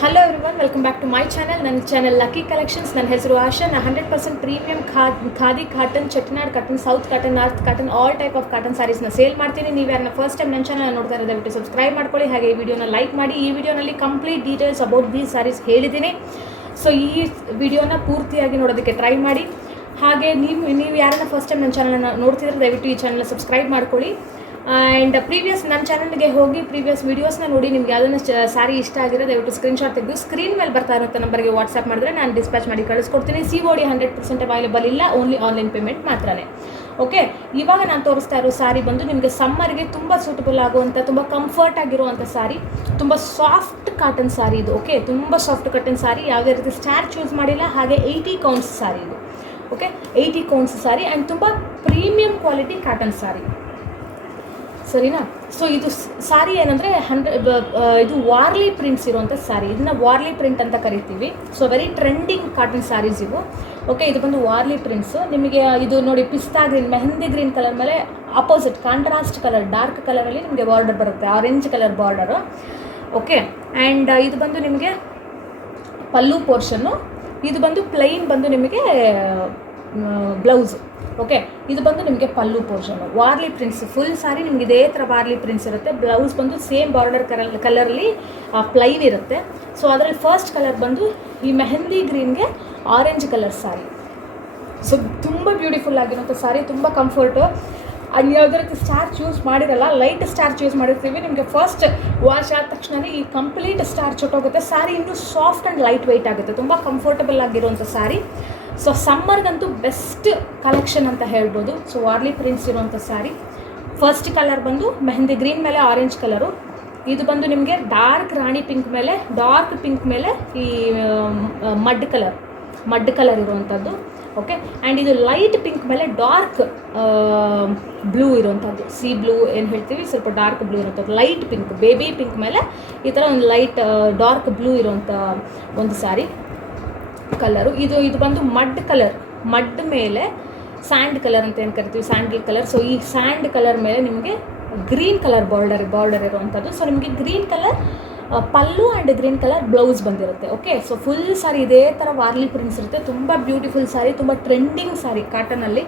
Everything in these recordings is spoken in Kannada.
Hello everyone, welcome back to my channel. ನನ್ನ ಚಾನಲ್ ಲಕ್ಕಿ ಕಲೆಕ್ಷನ್ಸ್. ನನ್ನ ಹೆಸರು ಆಶಾ. ನಾನು 100% premium khadi cotton, Chettinad cotton, south cotton, north cotton, all type of cotton ಸ್ಯಾರೀಸ್ನ ಸೇಲ್ ಮಾಡ್ತೀನಿ. ನೀವು ಯಾರನ್ನ ಫಸ್ಟ್ ಟೈಮ್ ನನ್ನ ಚಾನಲ್ ನೋಡ್ತಾ ಇರೋದು ದಯವಿಟ್ಟು ಸಬ್ಸ್ಕ್ರೈಬ್ ಮಾಡ್ಕೊಳ್ಳಿ, ಹಾಗೆ ಈ ವಿಡಿಯೋನ ಲೈಕ್ ಮಾಡಿ. ಈ ವಿಡಿಯೋನಲ್ಲಿ complete details about these sarees ಹೇಳಿದ್ದೀನಿ. ಸೊ ಈ ವಿಡಿಯೋನ ಪೂರ್ತಿಯಾಗಿ ನೋಡೋದಕ್ಕೆ ಟ್ರೈ ಮಾಡಿ. ಹಾಗೆ ನೀವು ಯಾರನ್ನ ಫಸ್ಟ್ ಟೈಮ್ ನನ್ನ ಚಾನಲ್ನ ನೋಡ್ತಿದ್ರೆ ದಯವಿಟ್ಟು ಈ ಚಾನಲ್ನ ಸಬ್ಸ್ಕ್ರೈಬ್ ಮಾಡ್ಕೊಳ್ಳಿ. ಆ್ಯಂಡ್ ನನ್ನ ಚಾನಲ್ಗೆ ಹೋಗಿ ಪ್ರೀವಿಯಸ್ ವೀಡಿಯೋಸ್ನ ನೋಡಿ. ನಿಮ್ಗೆ ಯಾವುದನ್ನ ಸ್ಯಾರಿ ಇಷ್ಟ ಆಗಿರೋ ದಯವಿಟ್ಟು ಸ್ಕ್ರೀನ್ಶಾಟ್ ತೆಗೆದು ಸ್ಕ್ರೀನ್ ಮೇಲೆ ಬರ್ತಾ ಇರುತ್ತೆ ನಂಬರ್ಗೆ ವಾಟ್ಸಪ್ ಮಾಡಿದ್ರೆ ನಾನು ಡಿಸ್ಪ್ಯಾಚ್ ಮಾಡಿ ಕಳಿಸ್ಕೊಡ್ತೀನಿ. COD 100% ಅವೈಲೇಬಲ್ ಇಲ್ಲ, ಓನ್ಲಿ ಆನ್ಲೈನ್ ಪೇಮೆಂಟ್ ಮಾತ್ರನೇ. ಓಕೆ, ಇವಾಗ ನಾನು ತೋರಿಸ್ತಾ ಇರೋ ಸ್ಯಾರಿ ಬಂದು ನಿಮಗೆ ಸಮ್ಮರ್ಗೆ ತುಂಬ ಸೂಟಬಲ್ ಆಗುವಂಥ, ತುಂಬ ಕಂಫರ್ಟ್ ಆಗಿರುವಂಥ ಸ್ಯಾರಿ, ತುಂಬ ಸಾಫ್ಟ್ ಕಾಟನ್ ಸ್ಯಾರಿ ಇದು. ಓಕೆ, ತುಂಬ ಸಾಫ್ಟ್ ಕಾಟನ್ ಸ್ಯಾರಿ, ಯಾವುದೇ ರೀತಿ ಸ್ಟಾರ್ ಚೂಸ್ ಮಾಡಿಲ್ಲ. ಹಾಗೆ 80 ಕೌಂಟ್ಸ್ ಸ್ಯಾರಿ ಇದು. ಓಕೆ, 80 ಕೌಂಟ್ಸ್ ಸ್ಯಾರಿ ಆ್ಯಂಡ್ ತುಂಬ ಪ್ರೀಮಿಯಂ ಕ್ವಾಲಿಟಿ ಕಾಟನ್ ಸ್ಯಾರಿ, ಸರಿನಾ. ಸೊ ಇದು ಸ್ಯಾರಿ ಏನಂದರೆ ಇದು ವಾರ್ಲಿ ಪ್ರಿಂಟ್ಸ್ ಇರುವಂಥ ಸ್ಯಾರಿ. ಇದನ್ನ ವಾರ್ಲಿ ಪ್ರಿಂಟ್ ಅಂತ ಕರಿತೀವಿ. So very trending cotton sarees ಇವು. ಓಕೆ, ಇದು ಬಂದು ವಾರ್ಲಿ ಪ್ರಿಂಟ್ಸು. ನಿಮಗೆ ಇದು ನೋಡಿ, ಪಿಸ್ತಾ ಗ್ರೀನ್, ಮೆಹಂದಿ ಗ್ರೀನ್ ಕಲರ್ ಮೇಲೆ ಆಪೋಸಿಟ್ ಕಾಂಟ್ರಾಸ್ಟ್ ಕಲರ್, ಡಾರ್ಕ್ ಕಲರಲ್ಲಿ ನಿಮಗೆ ಬಾರ್ಡರ್ ಬರುತ್ತೆ, orange colour border. Okay, and ಇದು ಬಂದು ನಿಮಗೆ ಪಲ್ಲು ಪೋರ್ಷನ್ನು. ಇದು ಬಂದು ಪ್ಲೈನ್ ಬಂದು ನಿಮಗೆ ಬ್ಲೌಸು. ಓಕೆ, ಇದು ಬಂದು ನಿಮಗೆ ಪಲ್ಲು ಪೋರ್ಷನು. ವಾರ್ಲಿ ಪ್ರಿಂಟ್ಸ್ ಫುಲ್ ಸಾರಿ ನಿಮ್ಗೆ ಇದೇ ಥರ ವಾರ್ಲಿ ಪ್ರಿಂಟ್ಸ್ ಇರುತ್ತೆ. ಬ್ಲೌಸ್ ಬಂದು ಸೇಮ್ ಬಾರ್ಡರ್ ಕಲರಲ್ಲಿ ಪ್ಲೈನ್ ಇರುತ್ತೆ. ಸೊ ಅದರಲ್ಲಿ ಫಸ್ಟ್ ಕಲರ್ ಬಂದು ಈ ಮೆಹಂದಿ ಗ್ರೀನ್ಗೆ ಆರೆಂಜ್ ಕಲರ್ ಸಾರಿ. ಸೊ ತುಂಬ ಬ್ಯೂಟಿಫುಲ್ ಆಗಿರೋಂಥ ಸಾರಿ, ತುಂಬ ಕಂಫರ್ಟು. ಅದು ಯಾವುದೇ ರೀತಿ ಸ್ಟಾರ್ ಚೂಸ್ ಮಾಡಿರಲ್ಲ, ಲೈಟ್ ಸ್ಟಾರ್ ಚೂಸ್ ಮಾಡಿರ್ತೀವಿ. ನಿಮಗೆ ಫಸ್ಟ್ ವಾಶ್ ಆದ ತಕ್ಷಣವೇ ಈ ಕಂಪ್ಲೀಟ್ ಸ್ಟಾರ್ ಚೊಟ್ಟೋಗುತ್ತೆ. ಸ್ಯಾರಿ ಇನ್ನೂ ಸಾಫ್ಟ್ ಆ್ಯಂಡ್ ಲೈಟ್ ವೆಯ್ಟ್ ಆಗುತ್ತೆ, ತುಂಬ ಕಂಫರ್ಟಬಲ್ ಆಗಿರುವಂಥ ಸ್ಯಾರಿ. ಸೊ ಸಮ್ಮರ್ಗಂತೂ ಬೆಸ್ಟ್ ಕಲೆಕ್ಷನ್ ಅಂತ ಹೇಳ್ಬೋದು. ಸೊ ವಾರ್ಲಿ ಪ್ರಿಂಟ್ಸ್ ಇರುವಂಥ ಸ್ಯಾರಿ. ಫಸ್ಟ್ ಕಲರ್ ಬಂದು ಮೆಹಂದಿ ಗ್ರೀನ್ ಮೇಲೆ ಆರೆಂಜ್ ಕಲರು. ಇದು ಬಂದು ನಿಮಗೆ ಡಾರ್ಕ್ ರಾಣಿ ಪಿಂಕ್ ಮೇಲೆ, ಡಾರ್ಕ್ ಪಿಂಕ್ ಮೇಲೆ ಈ ಮಡ್ ಕಲರ್ ಇರುವಂಥದ್ದು. ಓಕೆ, ಆ್ಯಂಡ್ ಇದು ಲೈಟ್ ಪಿಂಕ್ ಮೇಲೆ ಡಾರ್ಕ್ ಬ್ಲೂ ಇರುವಂಥದ್ದು, ಸಿ ಬ್ಲೂ ಏನು ಹೇಳ್ತೀವಿ, ಸ್ವಲ್ಪ ಡಾರ್ಕ್ ಬ್ಲೂ ಇರುವಂಥದ್ದು. ಲೈಟ್ ಪಿಂಕ್, ಬೇಬಿ ಪಿಂಕ್ ಮೇಲೆ ಈ ಥರ ಒಂದು ಲೈಟ್ ಡಾರ್ಕ್ ಬ್ಲೂ ಇರುವಂಥ ಒಂದು ಸ್ಯಾರಿ ಕಲರು. ಇದು ಬಂದು ಮಡ್ ಮೇಲೆ ಸ್ಯಾಂಡ್ ಕಲರ್ ಅಂತ ಏನು ಕರಿತೀವಿ, ಸ್ಯಾಂಡಲ್ ಕಲರ್. ಸೊ ಈ ಸ್ಯಾಂಡ್ ಕಲರ್ ಮೇಲೆ ನಿಮಗೆ ಗ್ರೀನ್ ಕಲರ್ ಬಾರ್ಡರ್ ಇರುವಂಥದ್ದು. ಸೊ ನಿಮಗೆ green colour pallu and green colour blouse ಬಂದಿರುತ್ತೆ. ಓಕೆ, ಸೊ ಫುಲ್ ಸಾರಿ ಇದೇ ಥರ ವಾರ್ಲಿ ಪ್ರಿಂಟ್ಸ್ ಇರುತ್ತೆ. ತುಂಬ ಬ್ಯೂಟಿಫುಲ್ ಸಾರಿ, ತುಂಬ ಟ್ರೆಂಡಿಂಗ್ ಸಾರಿ ಕಾಟನಲ್ಲಿ.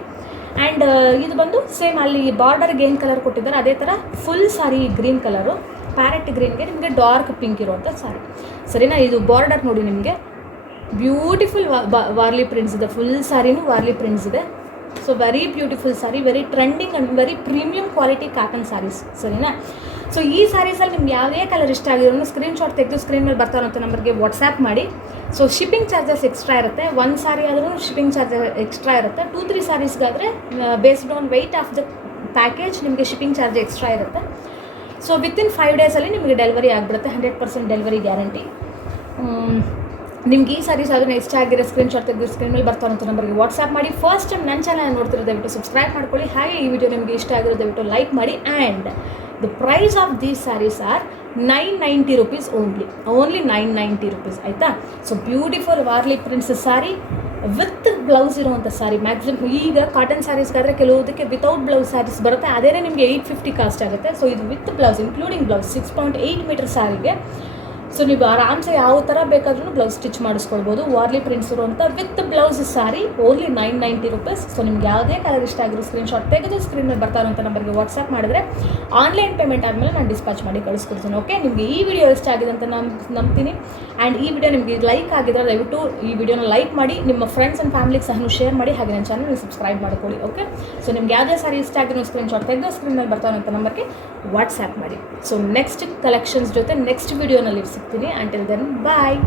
ಆ್ಯಂಡ್ ಇದು ಬಂದು ಸೇಮ್ ಅಲ್ಲಿ ಬಾರ್ಡರ್ಗೆ ಏನು ಕಲರ್ ಕೊಟ್ಟಿದ್ದಾರೆ ಅದೇ ಥರ ಫುಲ್ ಸಾರಿ ಗ್ರೀನ್ ಕಲರು, ಪ್ಯಾರೆಟ್ ಗ್ರೀನ್ಗೆ ನಿಮಗೆ ಡಾರ್ಕ್ ಪಿಂಕ್ ಇರುವಂಥ ಸಾರಿ, ಸರಿನಾ. ಇದು ಬಾರ್ಡರ್ ನೋಡಿ, ನಿಮಗೆ ಬ್ಯೂಟಿಫುಲ್ ವಾರ್ಲಿ ಪ್ರಿಂಟ್ಸ್ ಇದೆ. ಫುಲ್ ಸಾರಿನೂ ವಾರ್ಲಿ ಪ್ರಿಂಟ್ಸ್ ಇದೆ. So very beautiful sari, very trending and very premium quality cotton sarees, ಸರಿನಾ. ಸೊ ಈ ಸ್ಯಾರೀಸಲ್ಲಿ ನಿಮ್ಗೆ ಯಾವುದೇ ಕಲರ್ ಇಷ್ಟ ಆಗಿರೋನು ಸ್ಕ್ರೀನ್ಶಾಟ್ ತೆಗೆದು ಸ್ಕ್ರೀನ್ ಮೇಲೆ ಬರ್ತಾ ಇರೋಂಥ ನಂಬರ್ಗೆ ವಾಟ್ಸ್ಯಾಪ್ ಮಾಡಿ. ಸೊ ಶಿಪ್ಪಿಂಗ್ ಚಾರ್ಜಸ್ ಎಕ್ಸ್ಟ್ರಾ ಇರುತ್ತೆ. ಒಂದು ಸಾರಿ ಆದರೂ ಶಿಪ್ಪಿಂಗ್ ಚಾರ್ಜಸ್ ಎಕ್ಸ್ಟ್ರಾ ಇರುತ್ತೆ. 2-3 ಸ್ಯಾರೀಸ್ಗಾದರೆ based on weight of the package ನಿಮಗೆ ಶಿಪ್ಪಿಂಗ್ ಚಾರ್ಜ್ ಎಕ್ಸ್ಟ್ರಾ ಇರುತ್ತೆ. ಸೊ ವಿತಿನ್ 5 ಡೇಸಲ್ಲಿ ನಿಮಗೆ ಡೆಲಿವರಿ ಆಗಿಬಿಡುತ್ತೆ. 100% ಡೆಲಿವರಿ ಗ್ಯಾರಂಟಿ. ನಿಮ್ಗೆ ಈ ಸ್ಯಾರೀಸ್ ಅದನ್ನು ಇಷ್ಟ ಆಗಿರೋ ಸ್ಕ್ರೀನ್ಶಾಟ್ ತೆಗೆದು ಸ್ಕ್ರೀನ್ ಮೇಲೆ ಬರ್ತಾ ಇರೋಂಥ ನಂಬರ್ಗೆ ವಾಟ್ಸ್ಯಾಪ್ ಮಾಡಿ. ಫಸ್ಟ್ ಟೈಮ್ ನನ್ನ ಚಾನಲ್ ನೋಡ್ತಿರೋ ದಯವಿಟ್ಟು ಸಬ್ಸ್ಕ್ರೈಬ್ ಮಾಡ್ಕೊಳ್ಳಿ. ಹಾಗೆ ಈ ವಿಡಿಯೋ ನಿಮಗೆ ಇಷ್ಟ ಆಗಿರೋ ದಯವಿಟ್ಟು ಲೈಕ್ ಮಾಡಿ. And the price of these saris are 990 rupees only 990 rupees, ಆಯಿತಾ. So beautiful Warli prints sari with blouse ಇರುವಂಥ ಸ್ಯಾರಿ. ಮ್ಯಾಕ್ಸಿಮಮ್ ಈಗ ಕಾಟನ್ ಸ್ಯಾರೀಸ್ಗಾದರೆ ಕೆಲವುದಕ್ಕೆ ವಿತೌಟ್ ಬ್ಲೌಸ್ ಸ್ಯಾರೀಸ್ ಬರುತ್ತೆ, ಅದೇ ನಿಮಗೆ 850 ಕಾಸ್ಟ್ ಆಗುತ್ತೆ. ಸೊ ಇದು with blouse including blouse 6.8 metre ಸ್ಯಾರಿಗೆ. ಸೊ ನೀವು ಆರಾಮ್ಸೆ ಯಾವ ಥರ ಬೇಕಾದ್ರೂ ಬ್ಲೌಸ್ ಸ್ಟಿಚ್ ಮಾಡಿಸ್ಕೊಳ್ಬೋದು. ವಾರ್ಲಿ ಪ್ರಿಂಟ್ಸ್ ಇರುವಂಥ with blouse sari only 990 rupees. So ನಿಮ್ಗೆ ಯಾವುದೇ ಕಲರ್ ಇಷ್ಟ ಆಗಿರೋ ಸ್ಕ್ರೀನ್ಶಾಟ್ ತೆಗೆದು ಸ್ಕ್ರೀನ್ ಮೇಲೆ ಬರ್ತಾ ಇರೋಂಥ ನಂಬರ್ಗೆ ವಾಟ್ಸಪ್ ಮಾಡಿದ್ರೆ ಆನ್ಲೈನ್ ಪೇಮೆಂಟ್ ಆದಮೇಲೆ ನಾನು ಡಿಸ್ಪ್ಯಾಚ್ ಮಾಡಿ ಕಳಿಸ್ಕೊಡ್ತೀನಿ. ಓಕೆ, ನಿಮಗೆ ಈ ವಿಡಿಯೋ ಇಷ್ಟ ಆಗಿದೆ ಅಂತ ನಾನು ನಂಬ್ತೀನಿ. ಆ್ಯಂಡ್ ಈ ವಿಡಿಯೋ ನಿಮಗೆ ಲೈಕ್ ಆಗಿದ್ರೆ ದಯವಿಟ್ಟು ಈ ವಿಡಿಯೋನ ಲೈಕ್ ಮಾಡಿ, ನಿಮ್ಮ ಫ್ರೆಂಡ್ಸ್ ಆ್ಯಂಡ್ ಫ್ಯಾಮಿಲಿಗೆ ಸಹ ಶೇರ್ ಮಾಡಿ. ಹಾಗೆ ನನ್ನ ಚಾನಲ್ನ ಸಬ್ಸ್ಕ್ರೈಬ್ ಮಾಡ್ಕೊಳ್ಳಿ. ಓಕೆ, ಸೊ ನಿಮ್ಗೆ ಯಾವುದೇ ಸಾರಿ ಇಷ್ಟ ಆಗಿರೋ ಸ್ಕ್ರೀನ್ಶಾಟ್ ತೆಗೆದು ಸ್ಕ್ರೀನ್ ಮೇಲೆ ಬರ್ತಾ ಇರೋಂಥ ನಂಬರ್ಗೆ ವಾಟ್ಸ್ಯಾಪ್ ಮಾಡಿ. ಸೊ ನೆಕ್ಸ್ಟ್ ಕಲೆಕ್ಷನ್ಸ್ ಜೊತೆ ನೆಕ್ಸ್ಟ್ ವಿಡಿಯೋನಲ್ಲಿ ಸಿಗ್ತೀನಿ. ಅಂಟಿಲ್ ದೆನ್ ಬಾಯ್.